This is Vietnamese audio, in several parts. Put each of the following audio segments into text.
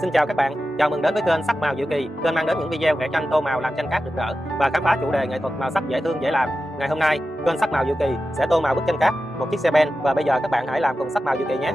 Xin chào các bạn, chào mừng đến với kênh Sắc Màu Diệu Kỳ, kênh mang đến những video vẽ tranh tô màu làm tranh cát rực rỡ và khám phá chủ đề nghệ thuật màu sắc dễ thương dễ làm. Ngày hôm nay, kênh Sắc Màu Diệu Kỳ sẽ tô màu bức tranh cát, một chiếc xe ben và bây giờ các bạn hãy làm cùng Sắc Màu Diệu Kỳ nhé.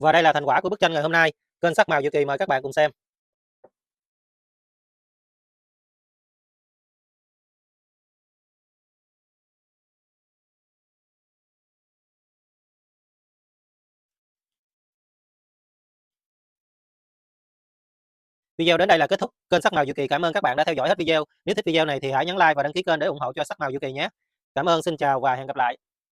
Và đây là thành quả của bức tranh ngày hôm nay. Kênh Sắc Màu Diệu Kỳ mời các bạn cùng xem. Video đến đây là kết thúc. Kênh Sắc Màu Diệu Kỳ cảm ơn các bạn đã theo dõi hết video. Nếu thích video này thì hãy nhấn like và đăng ký kênh để ủng hộ cho Sắc Màu Diệu Kỳ nhé. Cảm ơn, xin chào và hẹn gặp lại.